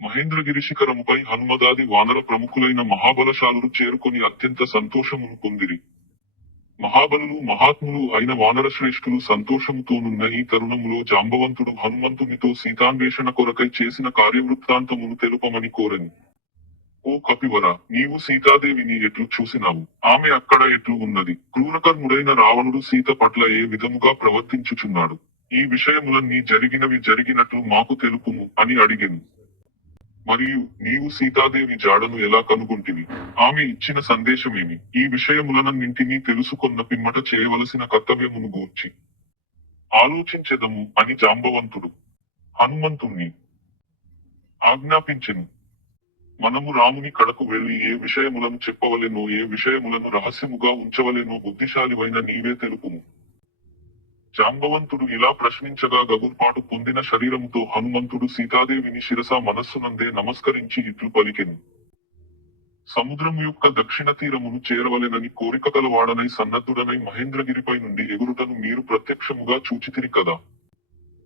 మహేంద్రగిరి శిఖరముపై హనుమదాది వానర ప్రముఖులైన మహాబలశాలురు చేరుకొని అత్యంత సంతోషమును పొందిరి. మహాబలులు మహాత్ములు అయిన వానర శ్రేష్ఠులు సంతోషముతోనున్న ఈ తరుణములో జాంబవంతుడు హనుమంతునితో సీతాన్వేషణ కొరకై చేసిన కార్యవృత్తాంతమును తెలుపమని కోరెను. ఓ కపివర, నీవు సీతాదేవిని ఎట్లు చూసినావు? ఆమె అక్కడ ఎట్లు ఉన్నది? క్రూరకర్ముడైన రావణుడు సీత పట్ల ఏ విధముగా ప్రవర్తించుచున్నాడు? ఈ విషయములన్నీ జరిగినట్లు మాకు తెలుపుము అని అడిగెను. మరియు నీవు సీతాదేవి జాడను ఎలా కనుగొంటివి? ఆమె ఇచ్చిన సందేశమేమి? ఈ విషయములనన్నింటినీ తెలుసుకొన్న పిమ్మట చేయవలసిన కర్తవ్యమును గూర్చి ఆలోచించెదము అని జాంబవంతుడు హనుమంతుణ్ణి ఆజ్ఞాపించెను. మనము రాముని కడకు వెళ్లి ఏ విషయములను చెప్పవలెనో, ఏ విషయములను రహస్యముగా ఉంచవలెనో బుద్ధిశాలివైన నీవే తెలుపుము. జాంబవంతుడు ఇలా ప్రశ్నించగా గగుర్పాటు పొందిన శరీరముతో హనుమంతుడు సీతాదేవిని శిరస మనస్సునందే నమస్కరించి ఇట్లు పలికెను. సముద్రం యొక్క దక్షిణ తీరమును చేరవలెనని కోరిక కలవాడనై సన్నద్ధుడనై మహేంద్రగిరిపై నుండి ఎగురుటను మీరు ప్రత్యక్షముగా చూచితిరి కదా.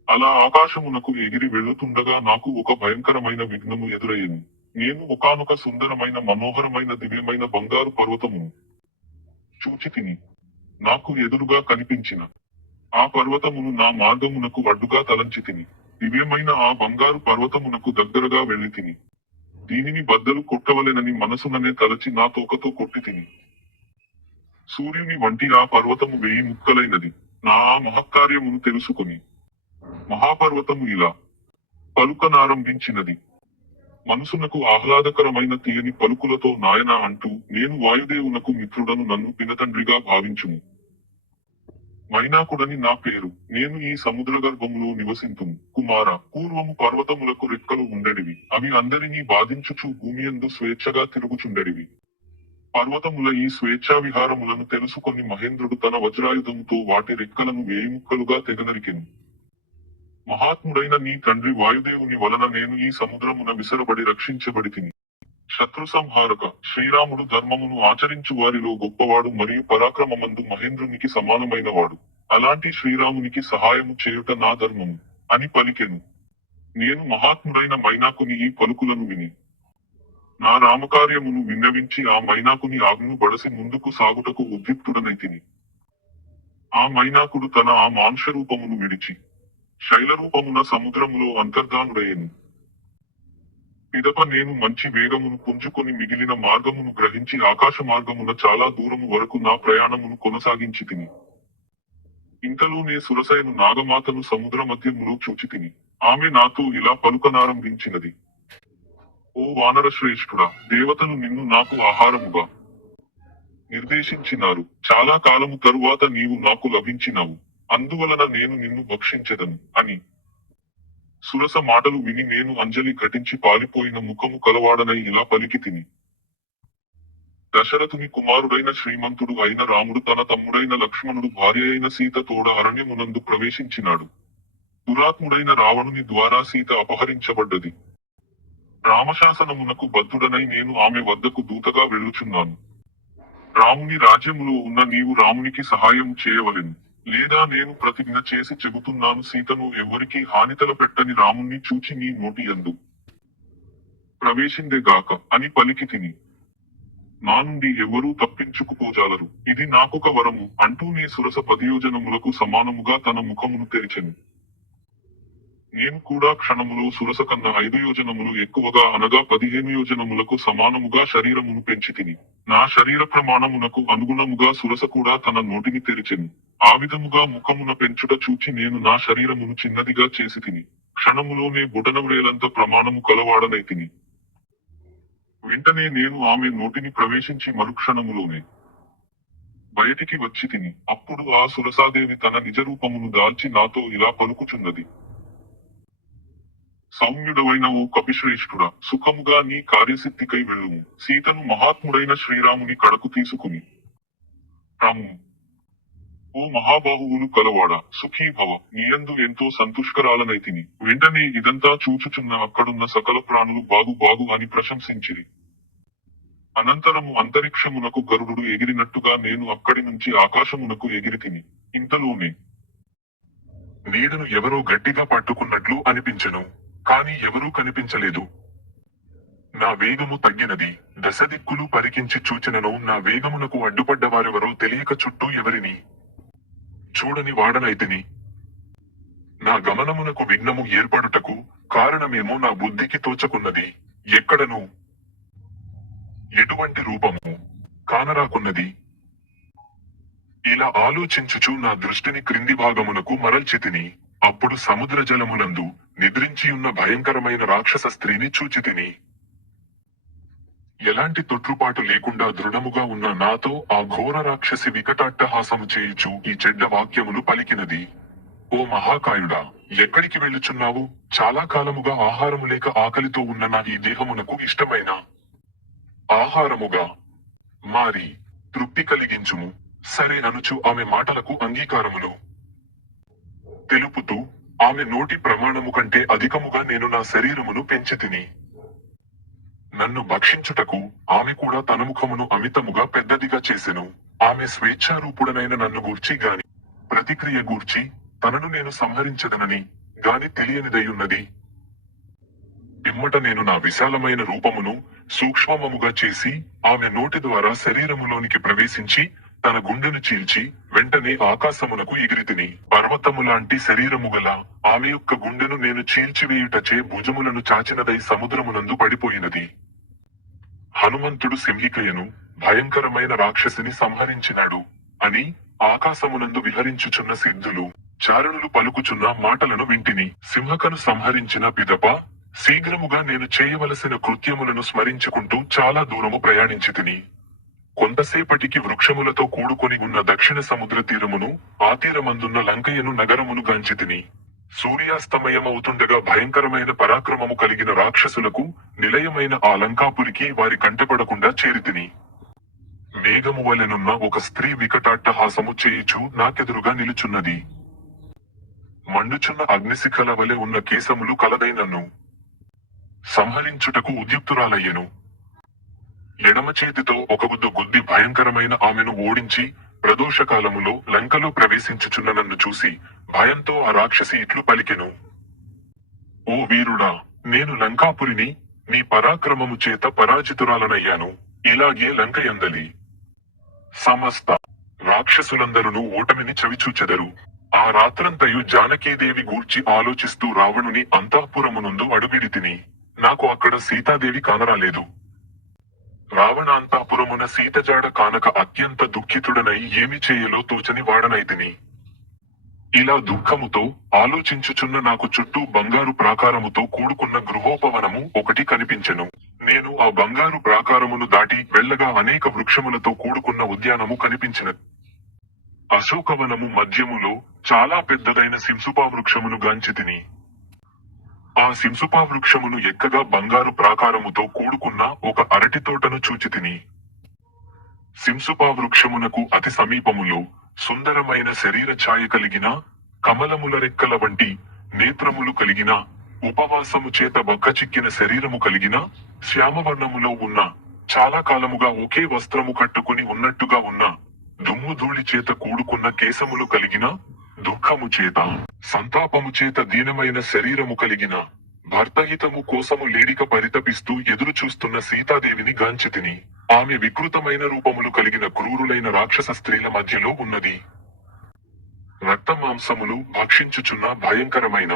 అలా ఆకాశమునకు ఎగిరి వెళుతుండగా నాకు ఒక భయంకరమైన విఘ్నము ఎదురయ్యింది. నేను ఒకానొక సుందరమైన మనోహరమైన దివ్యమైన బంగారు పర్వతమును చూచితిని. నాకు ఎదురుగా కనిపించిన ఆ పర్వతమును నా మార్గమునకు అడ్డుగా తలంచితిని. దివ్యమైన ఆ బంగారు పర్వతమునకు దగ్గరగా వెళ్ళితిని. దీనిని బద్దలు కొట్టవలెనని మనసుననే తలచి నా తోకతో కొట్టితిని. సూర్యుని వంటి ఆ పర్వతము 1000 ముక్కలైనది. నా ఆ మహత్కార్యమును తెలుసుకొని మహాపర్వతము ఇలా పలుకనారంభించినది. మనసునకు ఆహ్లాదకరమైన తీయని పలుకులతో నాయనా అంటూ, నేను వాయుదేవునకు మిత్రుడను, నన్ను పినతండ్రిగా భావించుము. మైనాకుడని నా పేరు. నేను ఈ సముద్ర గర్భములో నివసింతును. కుమార, పూర్వము పర్వతములకు రెక్కలు ఉండెడివి. అవి అందరినీ బాధించుచు భూమియందు స్వేచ్ఛగా తిరుగుచుండెడివి. పర్వతముల ఈ స్వేచ్ఛా విహారములను తెలుసుకొని మహేంద్రుడు తన వజ్రాయుధముతో వాటి రెక్కలను 1000 ముక్కలుగా తెగనరికెను. మహాత్ముడైన నీ తండ్రి వాయుదేవుని వలన నేను ఈ సముద్రమున విసరబడి రక్షించబడితిని. శత్రు సంహారక శ్రీరాముడు ధర్మమును ఆచరించు వారిలో గొప్పవాడు మరియు పరాక్రమమందు మహేంద్రునికి సమానమైన వాడు. అలాంటి శ్రీరామునికి సహాయము చేయుట నా ధర్మము అని పలికెను. నేను మహాత్ముడైన మైనాకుని ఈ పలుకులను విని నా రామకార్యమును విన్నవించి ఆ మైనాకుని ఆజ్ఞను బడసి ముందుకు సాగుటకు ఉద్యుక్తుడనైతిని. ఆ మైనాకుడు తన ఆ మాంస రూపమును విడిచి శైలరూపమున సముద్రములో అంతర్ధానుడయ్యెను. పిదప నేను మంచి వేగమును పుంజుకొని మిగిలిన మార్గమును గ్రహించి ఆకాశ మార్గమున చాలా దూరము వరకు నా ప్రయాణమును కొనసాగించితిని. ఇంతలోనే సురసయను నాగమాతను సముద్ర మధ్యములో చూచితిని. ఆమె నాతో ఇలా పలుకనారంభించినది. ఓ వానర శ్రేష్ఠుడా, దేవతలు నిన్ను నాకు ఆహారముగా నిర్దేశించినారు. చాలా కాలము తరువాత నీవు నాకు లభించినావు. అందువలన నేను నిన్ను భక్షించెదను అని. సురస మాటలు విని నేను అంజలి ఘటించి పాలిపోయిన ముఖము కలవాడనై ఇలా పలికితిని. దశరథుని కుమారుడైన శ్రీమంతుడు అయిన రాముడు తన తమ్ముడైన లక్ష్మణుడు భార్య అయిన సీత తోడ అరణ్యమునందు ప్రవేశించినాడు. దురాత్ముడైన రావణుని ద్వారా సీత అపహరించబడ్డది. రామశాసనమునకు బద్ధుడనై నేను ఆమె వద్దకు దూతగా వెళ్ళుచున్నాను. రాముని రాజ్యములో ఉన్న నీవు రామునికి సహాయం చేయవలెను. లేదా నేను ప్రతిజ్ఞ చేసి చెబుతున్నాను, సీతను ఎవ్వరికీ హానితల పెట్టని రాముణ్ణి చూచి నీ నోటి యందు ప్రవేశిందెగాక అని పలికితిని. నా నుండి ఎవ్వరూ తప్పించుకుపోజాలరు. ఇది నాకొక వరము అంటూనే సురస 10 యోజనములకు సమానముగా తన ముఖమును తెరిచెను. నేను కూడా క్షణములో సురస కన్న 5 యోజనములు ఎక్కువగా అనగా 15 యోజనములకు సమానముగా శరీరమును పెంచితిని. నా శరీర ప్రమాణమునకు అనుగుణముగా సురస కూడా తన నోటిని తెరిచెను. ఆ విధముగా ముఖమున పెంచుట చూచి నేను నా శరీరమును చిన్నదిగా చేసితిని. క్షణములోనే బుటనవ్రేలంత ప్రమాణము కలవాడనైతిని. వెంటనే నేను ఆమె నోటిని ప్రవేశించి మరుక్షణములోనే బయటికి వచ్చితిని. అప్పుడు ఆ సురసాదేవి తన నిజరూపమును దాల్చి నాతో ఇలా పలుకుచున్నది. సౌమ్యుడవైన ఓ కపిశ్రేష్ఠుడా, సుఖముగా నీ కార్యసిద్ధికై వెళ్ళుము. సీతను మహాత్ముడైన శ్రీరాముని కడకు తీసుకుని రాము. ఓ మహాబాహువులు కలవాడా, సుఖీభవ, నీయందు ఎంతో సంతుష్కరాలనైతిని. వెంటనే ఇదంతా చూచుచున్న అక్కడున్న సకల ప్రాణులు బాగు బాగు అని ప్రశంసించిరి. అనంతరము అంతరిక్షమునకు గరుడు ఎగిరినట్టుగా నేను అక్కడి నుంచి ఆకాశమునకు ఎగిరితిని. ఇంతలోనే నీడను ఎవరో గట్టిగా పట్టుకున్నట్లు అనిపించెను. కాని ఎవరూ కనిపించలేదు. నా వేగము తగ్గినది. దశదిక్కులు పరికించి చూచినను నా వేగమునకు అడ్డుపడ్డవారెవరో తెలియక చుట్టూ ఎవరిని చూడని వాడనైతిని. నా గమనమునకు విఘ్నము ఏర్పడుటకు కారణమేమో నా బుద్ధికి తోచకున్నది. ఎక్కడను ఎటువంటి రూపము కానరాకున్నది. ఇలా ఆలోచించుచు నా దృష్టిని క్రింది భాగమునకు మరల్చితిని. అప్పుడు సముద్ర జలమునందు నిద్రించియున్న భయంకరమైన రాక్షస స్త్రీని చూచితిని. ఎలాంటి తొట్రుపాటు లేకుండా దృఢముగా ఉన్న నాతో ఆ ఘోర రాక్షసి వికటాట్టహాసము చేయుచు ఈ చెడ్డ వాక్యములు పలికినది. ఓ మహాకాయుడా, ఎక్కడికి వెళ్ళుచున్నావు? చాలా కాలముగా ఆహారము లేక ఆకలితో ఉన్న నా ఈ దేహమునకు ఇష్టమైన ఆహారముగా మారి తృప్తి కలిగించుము. సరే అనుచు ఆమె మాటలకు అంగీకారములు తెలుపుతూ ఆమె నోటి ప్రమాణము కంటే అధికముగా నేను నా శరీరమును పెంచితిని. నన్ను భక్షించుటకు ఆమె కూడా తన ముఖమును అమితముగా పెద్దదిగా చేసెను. ఆమె స్వేచ్ఛారూపుడనైన నన్ను గూర్చి గాని ప్రతిక్రియ గూర్చి తనను నేను సంహరించదనని గాని తెలియనిదయున్నది. పిమ్మట నేను నా విశాలమైన రూపమును సూక్ష్మముగా చేసి ఆమె నోటి ద్వారా శరీరములోనికి ప్రవేశించి తన గుండెను చీల్చి వెంటనే ఆకాశమునకు ఎగిరితిని. పర్వతములాంటి శరీరము గల ఆమె యొక్క గుండెను నేను చీల్చివేయుటచే భుజములను చాచినదై సముద్రమునందు పడిపోయినది. హనుమంతుడు సింహికయను భయంకరమైన రాక్షసిని సంహరించినాడు అని ఆకాశమునందు విహరించుచున్న సిద్ధులు చారణులు పలుకుచున్న మాటలను వింటిని. సింహకను సంహరించిన పిదప శీఘ్రముగా నేను చేయవలసిన కృత్యములను స్మరించుకుంటూ చాలా దూరము ప్రయాణించితిని. కొంతసేపటికి వృక్షములతో కూడుకొని ఉన్న దక్షిణ సముద్ర తీరమును ఆ తీరమందున్న లంకయ్యను నగరమును గాంచితిని. సూర్యాస్తమయమవుతుండగా భయంకరమైన పరాక్రమము కలిగిన రాక్షసులకు నిలయమైన ఆ లంకాపురికి వారి కంటపడకుండా చేరితిని. మేఘము వలెనున్న ఒక స్త్రీ వికటాట్టహాసము చేయుచు నాకెదురుగా నిలుచున్నది. మండుచున్న అగ్నిశిఖల వలె ఉన్న కేశములు కలదై నన్ను సంహరించుటకు ఉద్యుక్తురాలయ్యెను. ఎడమ చేతితో ఒక గుద్దు గుద్ది భయంకరమైన ఆమెను ఓడించి ప్రదోషకాలములో లంకలో ప్రవేశించుచున్న నన్ను చూసి భయంతో ఆ రాక్షసి ఇట్లు పలికెను. ఓ వీరుడా, నేను లంకాపురిని నీ పరాక్రమము చేత పరాజితురాలనయ్యాను. ఇలాగే లంకయందలి సమస్త రాక్షసులందరూ ఓటమిని చవిచూచెదరు. ఆ రాత్రంతయు జానకీదేవి గూర్చి ఆలోచిస్తూ రావణుని అంతఃపురమునందు అడుగిడితిని. నాకు అక్కడ సీతాదేవి కానరాలేదు. రావణాంతఃపురమున సీతజాడ కానక అత్యంత దుఃఖితుడనై ఏమి చేయలో తోచని వాడనైతిని. ఇలా దుఃఖముతో ఆలోచించుచున్న నాకు చుట్టూ బంగారు ప్రాకారముతో కూడుకున్న గృహోపవనము ఒకటి కనిపించెను. నేను ఆ బంగారు ప్రాకారమును దాటి వెళ్ళగా అనేక వృక్షములతో కూడుకున్న ఉద్యానము కనిపించినది. అశోకవనము మధ్యములో చాలా పెద్దదైన సింసుపా వృక్షమును గాంచితిని. ఆ సింసుపా వృక్షమును ఎక్కగా బంగారు ప్రాకారముతో కూడుకున్న ఒక అరటి తోటను చూచితిని. సింసుపా వృక్షమునకు అతి సమీపములో సుందరమైన శరీర ఛాయ కలిగిన కమలముల రెక్కల వంటి నేత్రములు కలిగిన ఉపవాసము చేత బక్కచిక్కిన శరీరము కలిగిన శ్యామవర్ణములో ఉన్న చాలా కాలముగా ఒకే వస్త్రము కట్టుకుని ఉన్నట్టుగా ఉన్న దుమ్ము ధూళి చేత కూడుకున్న కేశములు కలిగిన దుఃఖము చేత సంతాపము చేత దీనమైన శరీరము కలిగిన భర్తహితము కోసము లేడిక పరితపిస్తూ ఎదురు చూస్తున్న సీతాదేవిని గాంచితిని. ఆమె వికృతమైన రూపములు కలిగిన క్రూరులైన రాక్షస స్త్రీల మధ్యలో ఉన్నది. రక్తమాంసములు భక్షించుచున్న భయంకరమైన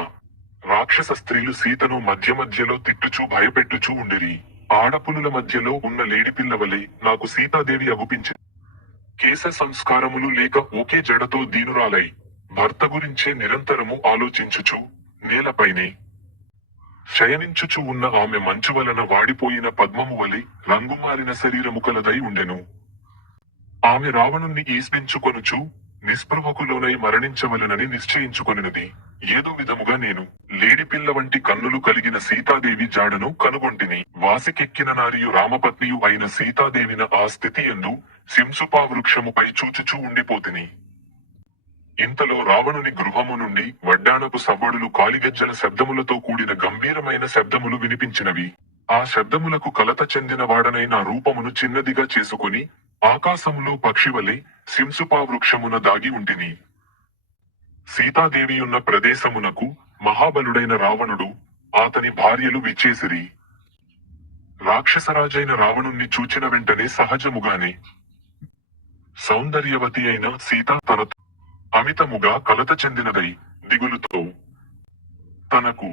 రాక్షస స్త్రీలు సీతను మధ్య మధ్యలో తిట్టుచూ భయపెట్టుచూ ఉండిరి. ఆడపులుల మధ్యలో ఉన్న లేడిపిల్లవలే నాకు సీతాదేవి అగుపించింది. కేశ సంస్కారములు లేక ఒకే జడతో దీనురాలై భర్త గురించే నిరంతరము ఆలోచించుచు నేలపైనే శయనించుచు ఉన్న ఆమె మంచు వలన వాడిపోయిన పద్మము వలె రంగుమారిన శరీరము కలదై ఉండెను. ఆమె రావణుణ్ణి ఈస్పించుకొనుచు నిస్పృహకులోనై మరణించవలనని నిశ్చయించుకొనినది. ఏదో విధముగా నేను లేడిపిల్ల వంటి కన్నులు కలిగిన సీతాదేవి జాడను కనుగొంటిని. వాసికెక్కిన నారియు రామపత్నియు అయిన సీతాదేవిన ఆ స్థితి యందు సింసుపా వృక్షముపై చూచుచూ ఉండిపోతిని. ఇంతలో రావణుని గృహము నుండి వడ్డాణపు సవ్వడులు కాలిగజ్జల శబ్దములతో కూడిన గంభీరమైన శబ్దములు వినిపించినవి. ఆ శబ్దములకు కలత చెందిన వాడనై నా రూపమును చిన్నదిగా చేసుకుని ఆకాశములో పక్షివలె సింసుపా వృక్షమున దాగి ఉంటిని. సీతాదేవియున్న ప్రదేశమునకు మహాబలుడైన రావణుడు అతని భార్యలు విచ్చేసిరి. రాక్షసరాజైన రావణుణ్ణి చూచిన వెంటనే సహజముగానే సౌందర్యవతి అయిన సీత తనతో అమితముగా కలత చెందినదై దిగులుతో తనకు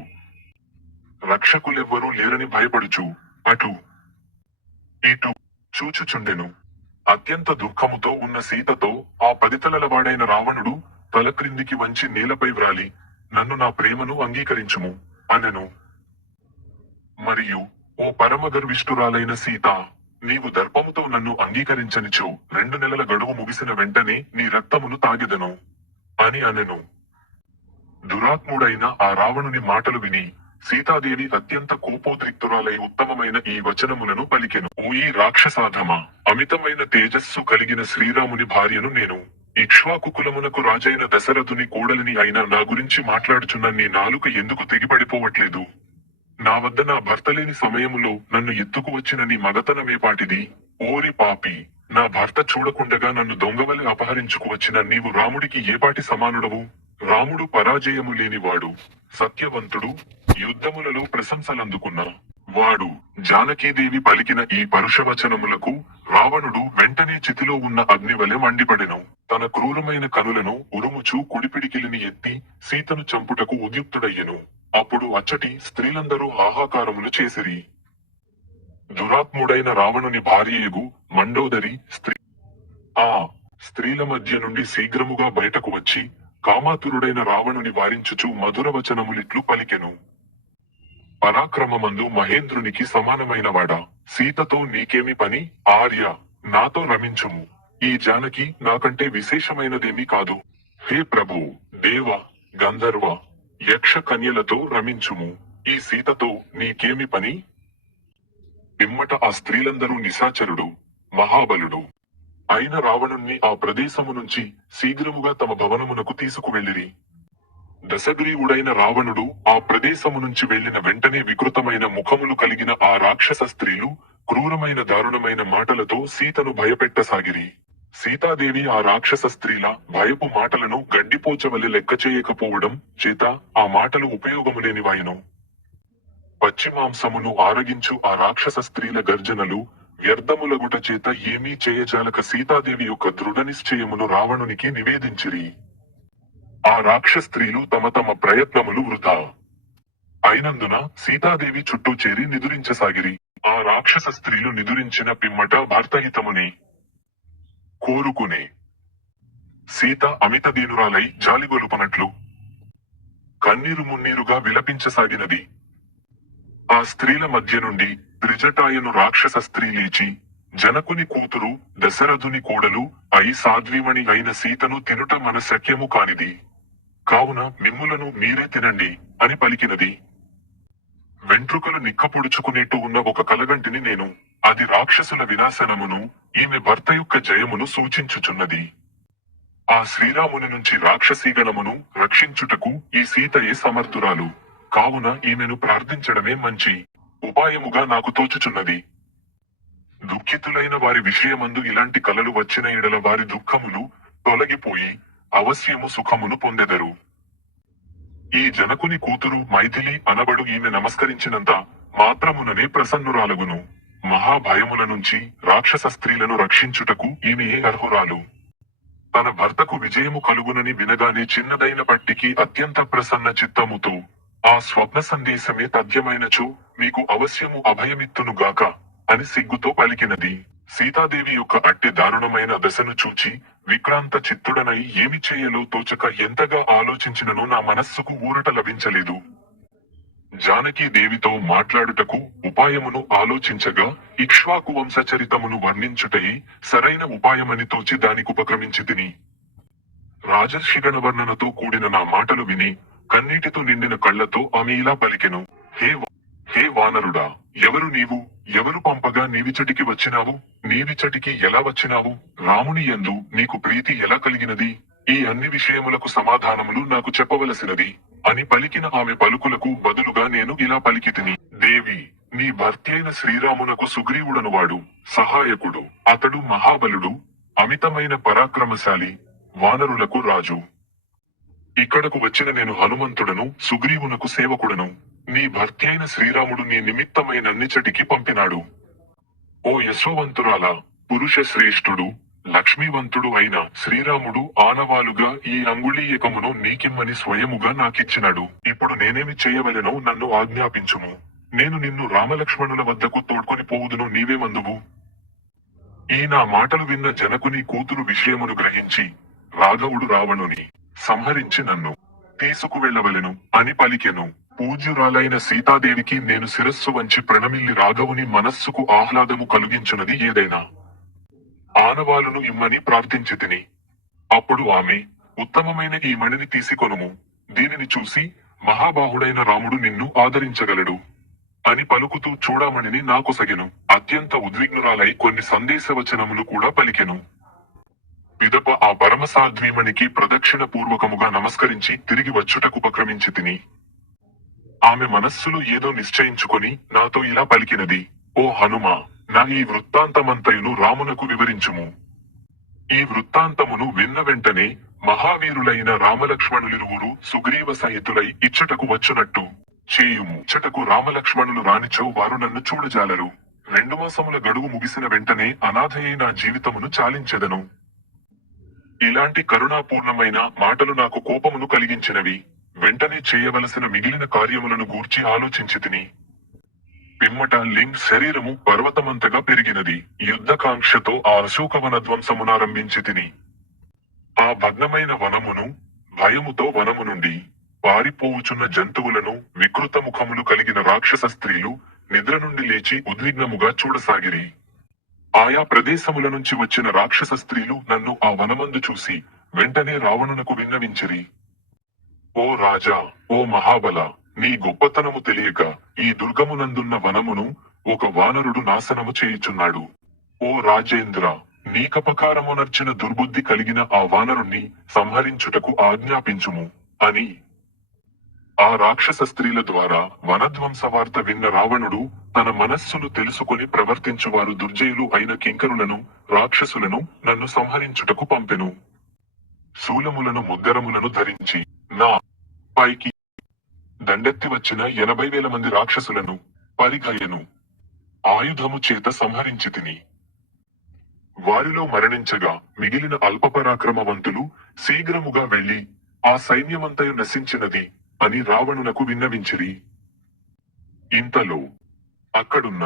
రక్షకులెవ్వరూ లేరని భయపడుచు అటు ఇటు చూచుచుండెను. అత్యంత దుఃఖముతో ఉన్న సీతతో ఆ 10 తలల వాడైన రావణుడు తల క్రిందికి వంచి నేలపై వ్రాలి, నన్ను నా ప్రేమను అంగీకరించుము అనెను. మరియు, ఓ పరమగర్విష్ఠురాలైన సీత, నీవు దర్పముతో నన్ను అంగీకరించనిచో 2 నెలల గడువు ముగిసిన వెంటనే నీ రక్తమును తాగెదను అని అనెను. దురాత్ముడైన ఆ రావణుని మాటలు విని సీతాదేవి అత్యంత కోపోద్రిక్తురాలై ఉత్తమమైన ఈ వచనములను పలికెను. ఓ ఈ రాక్షసాధమా, అమితమైన తేజస్సు కలిగిన శ్రీరాముని భార్యను నేను, ఇక్ష్వాకు కులమునకు రాజైన దశరథుని కోడలిని అయిన నా గురించి మాట్లాడుచున్న నీ నాలుక ఎందుకు తెగిపడిపోవట్లేదు? నా వద్ద నా భర్త లేని సమయములో నన్ను ఎత్తుకు వచ్చిన నీ మగతనమేపాటిది? ఓరి పాపి, నా భర్త చూడకుండగా నన్ను దొంగవలె అపహరించుకు వచ్చిన నీవు రాముడికి ఏపాటి సమానుడవు? రాముడు పరాజయము లేనివాడు, సత్యవంతుడు, యుద్ధములలో ప్రశంసలందుకున్న వాడు. జానకీదేవి పలికిన ఈ పరుషవచనములకు రావణుడు వెంటనే చితిలో ఉన్న అగ్నివలె మండిపడెను. తన క్రూరమైన కనులను ఉరుముచూ కుడిపిడికిలిని ఎత్తి సీతను చంపుటకు ఉద్యుక్తుడయ్యెను. అప్పుడు అచ్చటి స్త్రీలందరూ హాహాకారములు చేసిరి. దురాత్ముడైన రావణుని భార్యయగు మండోదరి స్త్రీ ఆ స్త్రీల మధ్య నుండి శీఘ్రముగా బయటకు వచ్చి కామాతురుడైన రావణుని వారించుచు మధురవచనములిట్లు పలికెను. పరాక్రమమందు మహేంద్రునికి సమానమైనవాడా, సీతతో నీకేమి పని? ఆర్య, నాతో రమించుము. ఈ జానకి నాకంటే విశేషమైనదేమీ కాదు. హే ప్రభు, దేవ, గంధర్వ, యక్ష కన్యలతో రమించుము. ఈ సీతతో నీకేమి పని? పిమ్మట ఆ స్త్రీలందరూ నిశాచరుడు, మహాబలుడు అయిన రావణుణ్ణి ఆ ప్రదేశము నుంచి శీఘ్రముగా తమ భవనమునకు తీసుకువెళ్ళిరి. దశగ్రీవుడైన రావణుడు ఆ ప్రదేశము నుంచి వెళ్లిన వెంటనే వికృతమైన ముఖములు కలిగిన ఆ రాక్షస స్త్రీలు క్రూరమైన దారుణమైన మాటలతో సీతను భయపెట్టసాగిరి. సీతాదేవి ఆ రాక్షస స్త్రీల భయపు మాటలను గడ్డిపోచవలె లెక్క చేయకపోవడం చేత ఆ మాటలు ఉపయోగములేనివాయెను. పచ్చిమాంసమును ఆరగించు ఆ రాక్షస స్త్రీల గర్జనలు వ్యర్థములగుట చేత ఏమీ చేయజాలక సీతాదేవి యొక్క దృఢ నిశ్చయమును రావణునికి నివేదించిరి. ఆ రాక్షస్త్రీలు తమ తమ ప్రయత్నములు వృధా అయినందున సీతాదేవి చుట్టూ చేరి నిదురించసాగిరి. ఆ రాక్షస స్త్రీలు నిదురించిన పిమ్మట భర్తహితముని కోరుకునే సీత అమిత దీనురాలై జాలిగొలుపనట్లు కన్నీరు మున్నీరుగా విలపించసాగినది. ఆ స్త్రీల మధ్య నుండి త్రిజటాయను రాక్షస స్త్రీ లేచి, జనకుని కూతురు దశరథుని కోడలు అయి సాధ్వీమణి అయిన సీతను తినుట మన శక్యము కానిది, కావున మిమ్ములను మీరే తినండి అని పలికినది. వెంట్రుకలు నిక్కపొడుచుకునేట్టు ఉన్న ఒక కలగంటిని నేను, అది రాక్షసుల వినాశనమును ఈమె భర్త యొక్క జయమును సూచించుచున్నది. ఆ శ్రీరాముని నుంచి రాక్షసీగణమును రక్షించుటకు ఈ సీతయే సమర్థురాలు, కావున ఈమెను ప్రార్థించడమే మంచి ఉపాయముగా నాకు తోచుచున్నది. దుఃఖితులైన వారి విషయమందు ఇలాంటి కలలు వచ్చిన ఎడల వారి దుఃఖములు తొలగిపోయి అవశ్యము సుఖమును పొందెదరు. ఈ జనకుని కూతురు మైథిలి అనబడు ఈమె నమస్కరించినంత మాత్రముననే ప్రసన్నురాలగును. మహాభయముల నుంచి రాక్షస స్త్రీలను రక్షించుటకు ఈమెయే అర్హురాలు. తన భర్తకు విజయము కలుగునని వినగానే చిన్నదైన పట్టికి అత్యంత ప్రసన్న చిత్తముతో, ఆ స్వప్న సందేశమే తథ్యమైనచో మీకు అవశ్యము అభయమిత్తునుగాక అని సిగ్గుతో పలికినది. సీతాదేవి యొక్క అట్టి దారుణమైన దశను చూచి విక్రాంత చిత్తుడనై ఏమి చేయలో తోచక ఎంతగా ఆలోచించినను నా మనస్సుకు ఊరట లభించలేదు. జానకీ దేవితో మాట్లాడుటకు ఉపాయమును ఆలోచించగా ఇక్ష్వాకు వంశచరితమును వర్ణించుటయే సరైన ఉపాయమని తోచి దానికుపక్రమించి తిని, రాజర్షిగణ వర్ణనతో కూడిన నా మాటలు విని కన్నీటితో నిండిన కళ్లతో ఆమె ఇలా పలికెను. హే వానరుడా, ఎవరు నీవు? ఎవరు పంపగా నీవిచటికి వచ్చినావు? నీవిచటికి ఎలా వచ్చినావు? రాముని యందు నీకు ప్రీతి ఎలా కలిగినది? ఈ అన్ని విషయములకు సమాధానములు నాకు చెప్పవలసినది అని పలికిన ఆమె పలుకులకు బదులుగా నేను ఇలా పలికితిని. దేవి, నీ భర్తైన శ్రీరామునకు సుగ్రీవుడనువాడు సహాయకుడు. అతడు మహాబలుడు, అమితమైన పరాక్రమశాలి, వానరులకు రాజు. ఇక్కడకు వచ్చిన నేను హనుమంతుడను, సుగ్రీవునకు సేవకుడను. నీ భర్త అయిన శ్రీరాముడు నీ నిమిత్తమై నన్నిచటికి పంపినాడు. ఓ యశోవంతురాల, పురుష శ్రేష్ఠుడు, లక్ష్మీవంతుడు అయిన శ్రీరాముడు ఆనవాలుగా ఈ అంగుళీయకమును నీకిమ్మని స్వయముగా నాకిచ్చినాడు. ఇప్పుడు నేనేమి చేయవలెనో నన్ను ఆజ్ఞాపించుము. నేను నిన్ను రామలక్ష్మణుల వద్దకు తోడ్కొని పోవుదును, నీవేమందువు? ఈ నా మాటలు విన్న జనకుని కూతురు విషయమును గ్రహించి, రాఘవుడు రావణుని సంహరించి నన్ను తీసుకువెళ్లవలెను అని పలికెను. పూజ్యురాలైన సీతాదేవికి నేను శిరస్సు వంచి ప్రణమిల్లి రాఘవుని మనస్సుకు ఆహ్లాదము కలిగించున్నది ఏదైనా ఆనవాలును ఇమ్మని ప్రార్థించితిని. అప్పుడు ఆమె, ఉత్తమమైన ఈ మణిని తీసుకొనుము, దీనిని చూసి మహాబాహుడైన రాముడు నిన్ను ఆదరించగలడు అని పలుకుతూ చూడామణిని నాకొసగెను. అత్యంత ఉద్విగ్నురాలై కొన్ని సందేశవచనములు కూడా పలికెను. పిదప ఆ పరమసాధ్వీమణికి ప్రదక్షిణ పూర్వకముగా నమస్కరించి తిరిగి వచ్చుటకు ఉపక్రమించి తిని, ఆమె మనస్సులో ఏదో నిశ్చయించుకొని నాతో ఇలా పలికినది: ఓ హనుమా, నా ఈ వృత్తాంతమంతయును రామునకు వివరించుము. ఈ వృత్తాంతమును విన్న వెంటనే మహావీరులైన రామలక్ష్మణులిరువురు సుగ్రీవ సహితులై ఇచ్చటకు వచ్చునట్టు చేయుము. ఇచ్చటకు రామలక్ష్మణులు రానిచో వారు నన్ను చూడజాలరు. 2 మాసముల గడువు ముగిసిన వెంటనే అనాథయై నా జీవితమును చాలించెదను. ఇలాంటి కరుణాపూర్ణమైన మాటలు నాకు కోపమును కలిగించినవి. వెంటనే చేయవలసిన మిగిలిన కార్యములను గూర్చి ఆలోచించితిని. పిమ్మట లింగ్ శరీరము పర్వతమంతగా పెరిగినది. యుద్ధకాంక్షతో ఆ అశోకవన ధ్వంసమునారంభించితిని. ఆ భగ్నమైన వనమును, భయముతో వనము నుండి పారిపోవుచున్న జంతువులను, వికృత ముఖములు కలిగిన రాక్షస స్త్రీలు నిద్ర నుండి లేచి ఉద్విగ్నముగా చూడసాగిరి. ఆయా ప్రదేశముల నుంచి వచ్చిన రాక్షస స్త్రీలు నన్ను ఆ వనమందు చూసి వెంటనే రావణునకు విన్నవించిరి. ఓ రాజా, ఓ మహాబల, నీ గొప్పతనము తెలియక ఈ దుర్గమునందున్న వనమును ఒక వానరుడు నాశనము చేయుచున్నాడు. ఓ రాజేంద్ర, నీకపకారమునర్చిన దుర్బుద్ధి కలిగిన ఆ వానరుణ్ణి సంహరించుటకు ఆజ్ఞాపించుము అని ఆ రాక్షస స్త్రీల ద్వారా వనధ్వంస వార్త విన్న రావణుడు తన మనస్సును తెలుసుకొని ప్రవర్తించువారు దుర్జయులు అయిన కింకరులను, రాక్షసులను నన్ను సంహరించుటకు పంపెను. శూలములను, ముద్దరములను ధరించి నా పైకి దండెత్తి వచ్చిన 80,000 మంది రాక్షసులను పరిగయను ఆయుధము చేత సంహరించితిని. వారిలో మరణించగా మిగిలిన అల్పపరాక్రమవంతులు శీఘ్రముగా వెళ్లి ఆ సైన్యమంతయు నశించినది అని రావణునకు విన్నవించిరి. ఇంతలో అక్కడున్న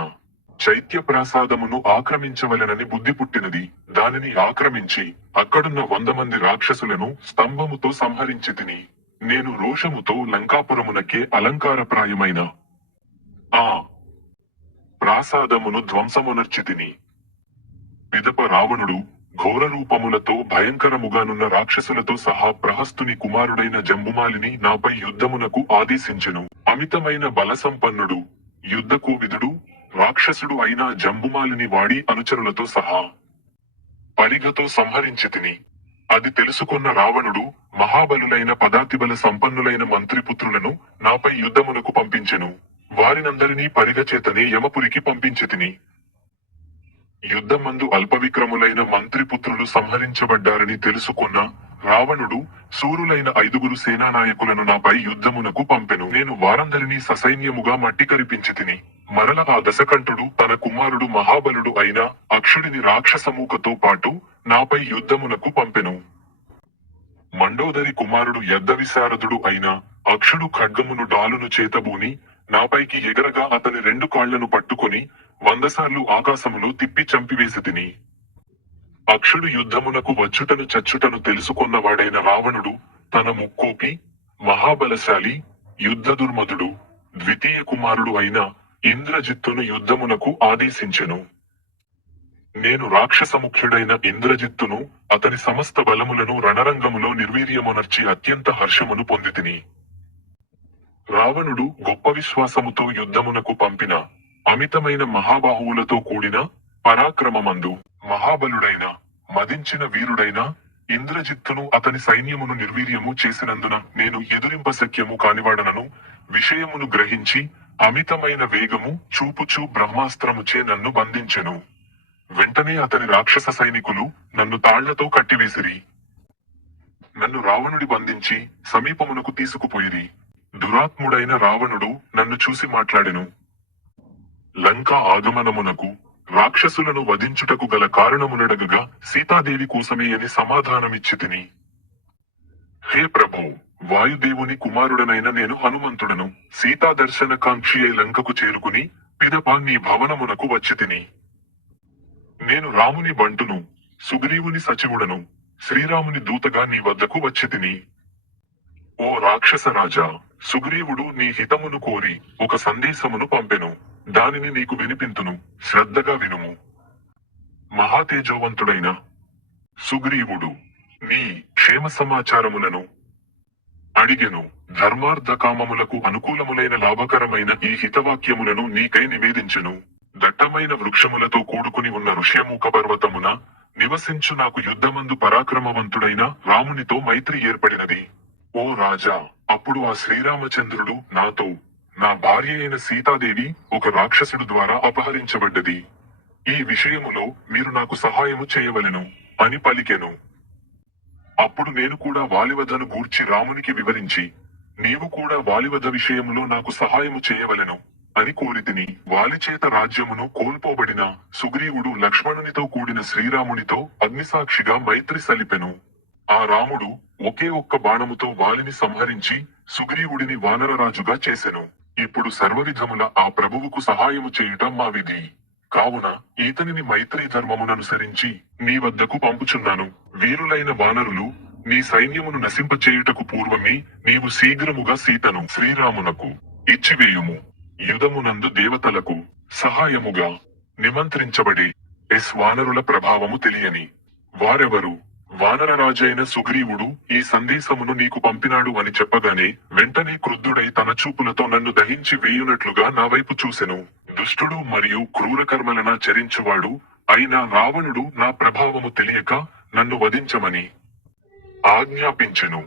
చైత్య ప్రాసాదమును ఆక్రమించవలెనని బుద్ధి పుట్టినది. దానిని ఆక్రమించి అక్కడున్న 100 మంది రాక్షసులను స్తంభముతో సంహరించితిని. నేను రోషముతో లంకాపురమునకే అలంకారప్రాయమైన ఆ ప్రాసాదమును ధ్వంసమునర్చితిని. పిదప రావణుడు ఘోర రూపములతో భయంకరముగానున్న రాక్షసులతో సహా ప్రహస్తుని కుమారుడైన జంబుమాలిని నాపై యుద్ధమునకు ఆదేశించెను. అమితమైన బలసంపన్నుడు, యుద్ధకోవిదుడు, రాక్షసుడు అయిన జంబుమాలిని వాడి అనుచరులతో సహా పరిగతో సంహరించితిని. అది తెలుసుకున్న రావణుడు మహాబలులైన పదాతిబల సంపన్నులైన మంత్రిపుత్రులను నాపై యుద్ధమునకు పంపించెను. వారినందరినీ పరిగ చేతనే యమపురికి పంపించితిని. యుద్ధమందు అల్పవిక్రములైన మంత్రిపుత్రులు సంహరించబడ్డారని తెలుసుకున్న రావణుడు శూరులైన 5 సేనానాయకులను నాపై యుద్ధమునకు పంపెను. నేను వారందరినీ ససైన్యముగా మట్టి కరిపించితిని. మరల ఆ దశకంఠుడు తన కుమారుడు మహాబలుడు అయిన అక్షుడిని రాక్షసమూకతో పాటు నాపై యుద్ధమునకు పంపెను. మండోదరి కుమారుడు యద్ధవిశారదుడు అయిన అక్షుడు ఖడ్గమును డాలును చేతబూని నాపైకి ఎగరగా అతని 2 కాళ్లను పట్టుకొని 100 సార్లు ఆకాశములో తిప్పి చంపివేసితిని. అక్షుడు యుద్ధమునకు వచ్చుటను చచ్చుటను తెలుసుకొన్నవాడైన రావణుడు తన ముక్కోపి, మహాబలశాలి, యుద్ధ దుర్మధుడు, ద్వితీయ కుమారుడు అయిన ఇంద్రజిత్తును యుద్ధమునకు ఆదేశించెను. నేను రాక్షసముఖ్యుడైన ఇంద్రజిత్తును, అతని సమస్త బలములను రణరంగములో నిర్వీర్యమునర్చి అత్యంత హర్షమును పొందితిని. రావణుడు గొప్ప విశ్వాసముతో యుద్ధమునకు పంపిన అమితమైన మహాబాహువులతో కూడిన పరాక్రమమందు మహాబలుడైన మదించిన వీరుడైన ఇంద్రజిత్తును అతని సైన్యమును నిర్వీర్యము చేసినందున నేను ఎదురింపశక్యము కానివాడనను విషయమును గ్రహించి అమితమైన వేగము చూపుచూ బ్రహ్మాస్త్రముచే నన్ను బంధించెను. వెంటనే అతని రాక్షస సైనికులు నన్ను తాళ్లతో కట్టివేసిరి. నన్ను రావణుడి బంధించి సమీపమునకు తీసుకుపోయిరి. దురాత్ముడైన రావణుడు నన్ను చూసి మాట్లాడెను. లంకా ఆగమనమునకు రాక్షసులను వధించుటకు గల కారణమునడగగా సీతాదేవి కోసమే అని సమాధానమిచ్చితిని. హే ప్రభో, వాయుదేవుని కుమారుడనైన నేను హనుమంతుడను సీతా దర్శన కాంక్షి అయి లంకకు చేరుకుని పిదప నీ భవనమునకు వచ్చితిని. నేను రాముని బంటును, సుగ్రీవుని సచివుడను, శ్రీరాముని దూతగా నీ వద్దకు వచ్చితిని. ఓ రాక్షస రాజా, సుగ్రీవుడు నీ హితమును కోరి ఒక సందేశమును పంపెను. దానిని నీకు వినిపింతును, శ్రద్ధగా వినుము. మహాతేజోవంతుడైన సుగ్రీవుడు నీ క్షేమ సమాచారములను అడిగెను. ధర్మార్థ కామములకు అనుకూలములైన లాభకరమైన ఈ హితవాక్యములను నీకై నివేదించెను. దట్టమైన వృక్షములతో కూడుకుని ఉన్న ఋష్యమూక పర్వతమున నివసించు నాకు యుద్ధమందు పరాక్రమవంతుడైన రామునితో మైత్రి ఏర్పడినది. ఓ రాజా, అప్పుడు ఆ శ్రీరామచంద్రుడు నాతో, నా భార్య అయిన సీతాదేవి ఒక రాక్షసుడు ద్వారా అపహరించబడ్డది. ఈ విషయములో మీరు నాకు సహాయము చేయవలెను అని పలికెను. అప్పుడు నేను కూడా వాలివధను గూర్చి రామునికి వివరించి, నీవు కూడా వాలివధ విషయములో నాకు సహాయము చేయవలెను అని కోరితిని. వాలిచేత రాజ్యమును కోల్పోబడిన సుగ్రీవుడు లక్ష్మణునితో కూడిన శ్రీరామునితో అగ్నిసాక్షిగా మైత్రి సలిపెను. ఆ రాముడు ఒకే ఒక్క బాణముతో వాలిని సంహరించి సుగ్రీవుడిని వానరరాజుగా చేసెను. ఇప్పుడు సర్వవిధముల ఆ ప్రభువుకు సహాయము చేయుట మా విధి. కావున ఈతనిని మైత్రీ ధర్మముననుసరించి నీ వద్దకు పంపుచున్నాను. వీరులైన వానరులు నీ సైన్యమును నశింపచేయుటకు పూర్వమే నీవు శీఘ్రముగా సీతను శ్రీరామునకు ఇచ్చివేయుము. యుధమునందు దేవతలకు సహాయముగా నిమంత్రించబడి వానరుల ప్రభావము తెలియని వారెవరు? వానరరాజైన సుగ్రీవుడు ఈ సందేశమును నీకు పంపినాడు అని చెప్పగానే వెంటనే క్రుద్ధుడై తన చూపులతో నన్ను దహించి వేయునట్లుగా నా వైపు చూసెను. దుష్టుడు మరియు క్రూరకర్మలన చరించువాడు అయిన రావణుడు నా ప్రభావము తెలియక నన్ను వధించమని ఆజ్ఞాపించెను.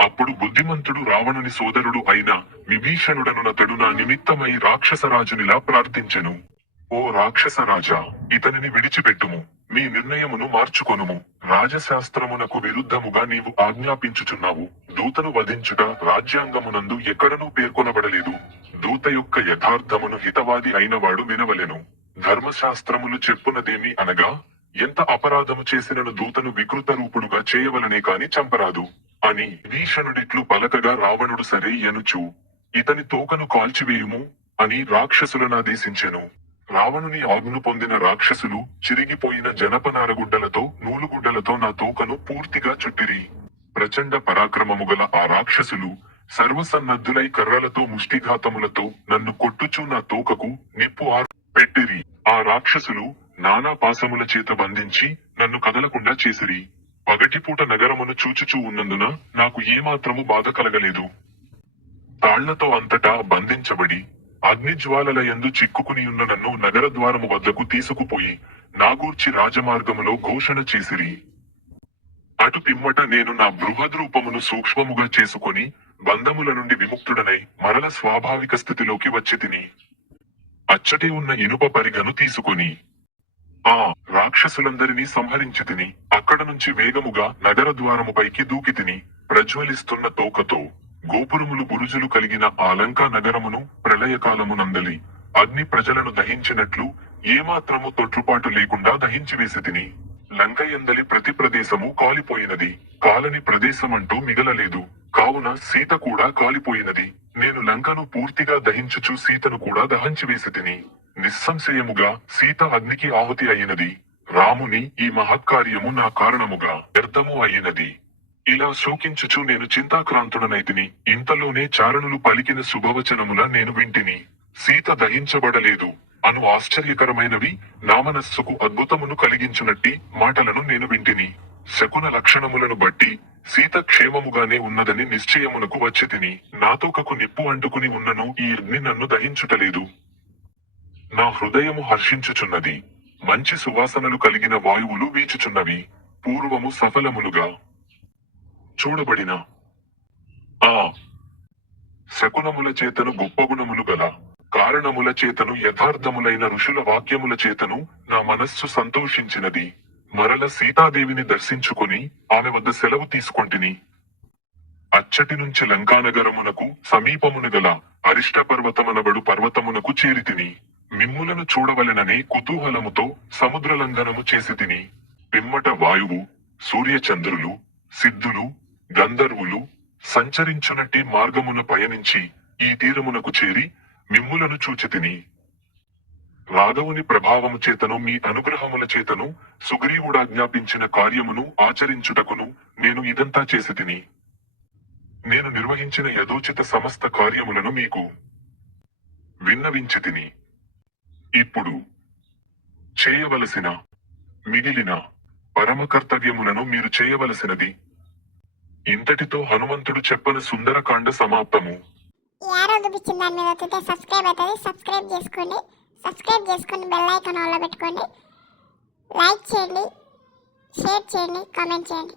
అప్పుడు బుద్ధిమంతుడు రావణుని సోదరుడు అయిన విభీషణుడనునతడు నా నిమిత్తమై రాక్షసరాజునిలా ప్రార్థించెను. ఓ రాక్షస రాజా, ఇతనిని విడిచిపెట్టుము, మీ నిర్ణయమును మార్చుకొనుము. రాజశాస్త్రమునకు విరుద్ధముగా నీవు ఆజ్ఞాపించుచున్నావు. దూతను వధించుట రాజ్యాంగమునందు ఎక్కడనూ పేర్కొనబడలేదు. దూత యొక్క యథార్థమును హితవాది అయినవాడు వినవలెను. ధర్మశాస్త్రములు చెప్పునదేమి అనగా, ఎంత అపరాధము చేసినను దూతను వికృత రూపుడుగా చేయవలనే కాని చంపరాదు అని విభీషణుడిట్లు పలకగా రావణుడు సరే ఎనుచు, ఇతని తోకను కాల్చివేయుము అని రాక్షసులనాదేశించెను. రావణుని ఆజ్ఞను పొందిన రాక్షసులు చిరిగిపోయిన జనపనారగుడ్డలతో నూలుగుడ్డలతో నా తోకను పూర్తిగా చుట్టిరి. ప్రచండ పరాక్రమము గల ఆ రాక్షసులు సర్వసన్నద్ధులై కర్రలతో ముష్టిఘాతములతో నన్ను కొట్టుచూ నా తోకకు నిప్పు పెట్టిరి. ఆ రాక్షసులు నానా పాశముల చేత బంధించి నన్ను కదలకుండా చేసిరి. పగటిపూట నగరమును చూచుచూ ఉన్నందున నాకు ఏమాత్రము బాధ కలగలేదు. తాళ్లతో అంతటా బంధించబడి అగ్నిజ్వాలలయందు చిక్కుకునియున్న నన్ను నగర ద్వారము వద్దకు తీసుకుపోయి నాగూర్చి రాజమార్గములో ఘోషణ చేసిరి. అటు పిమ్మట నేను నా బృహద్రూపమును సూక్ష్మముగా చేసుకొని బంధముల నుండి విముక్తుడనై మరల స్వాభావిక స్థితిలోకి వచ్చి తిని అచ్చటి ఉన్న ఇనుప పరిగను తీసుకొని ఆ రాక్షసులందరినీ సంహరించి తిని అక్కడ నుంచి వేగముగా నగర ద్వారముపైకి దూకి తిని ప్రజ్వలిస్తున్న తోకతో గోపురములు బురుజులు కలిగిన ఆ లంకా నగరమును ప్రళయకాలమునందలి అగ్ని ప్రజలను దహించినట్లు ఏమాత్రము తొట్రుపాటు లేకుండా దహించివేసి తిని. లంకయందలి ప్రతి ప్రదేశము కాలిపోయినది, కాలని ప్రదేశమంటూ మిగలలేదు. కావున సీత కూడా కాలిపోయినది. నేను లంకను పూర్తిగా దహించుచు సీతను కూడా దహించివేసి తిని. నిస్సంశయముగా సీత అగ్నికి ఆహుతి అయినది. రాముని ఈ మహత్కార్యము నా కారణముగా వ్యర్థము అయినది. ఇలా శోకించుచు నేను చింతాక్రాంతుడనైతిని. ఇంతలోనే చారణులు పలికిన శుభవచనముల నేను వింటిని. సీత దహించబడలేదు అను ఆశ్చర్యకరమైనవి నా మనస్సుకు అద్భుతమును కలిగించునట్టి మాటలను నేను వింటిని. శకున లక్షణములను బట్టి సీత క్షేమముగానే ఉన్నదని నిశ్చయమునకు వచ్చి తిని. నాతోకకు నిప్పు అంటుకుని ఉన్నను ఈ అగ్ని నన్ను దహించుటలేదు. నా హృదయము హర్షించుచున్నది. మంచి సువాసనలు కలిగిన వాయువులు వీచుచున్నవి. పూర్వము సఫలములుగా చూడబడిన ఆ శకునముల చేతను గొప్ప గుణములు గల కారణముల చేతను యథార్థములైన ఋషుల వాక్యముల చేతను నా మనస్సు సంతోషించినది. మరల సీతాదేవిని దర్శించుకుని ఆమె వద్ద సెలవు తీసుకొంటిని. అచ్చటి నుంచి లంకానగరమునకు సమీపమున గల అరిష్ట పర్వతమనబడు పర్వతమునకు చేరితిని. మిమ్ములను చూడవలెననే కుతూహలముతో సముద్రలంఘనము చేసి తిని. పిమ్మట వాయువు, సూర్యచంద్రులు, సిద్ధులు, గంధర్వులు సంచరించునట్టి మార్గమున పయనించి ఈ తీరమునకు చేరి మిమ్ములను చూచితిని. రాఘవుని ప్రభావము చేతను మీ అనుగ్రహముల చేతను సుగ్రీవుడాజ్ఞాపించిన కార్యమును ఆచరించుటకును నేను ఇదంతా చేసి తిని. నేను నిర్వహించిన యథోచిత సమస్త కార్యములను మీకు విన్నవించి తిని. ఇప్పుడు చేయవలసిన మిగిలిన పరమ కర్తవ్యములను మీరు చేయవలసినది. ఇంతటితో హనుమంతుడు చెప్పన సుందరకాండ సమాప్తము. ఈ ఆరో చూపించిన దాని మీద వస్తే సబ్స్క్రైబ్ అవుతుంది. సబ్స్క్రైబ్ చేసుకొని బెల్ ఐకాన్ ఆన్లో పెట్టుకోండి. లైక్ చేయండి, షేర్ చేయండి, కామెంట్ చేయండి.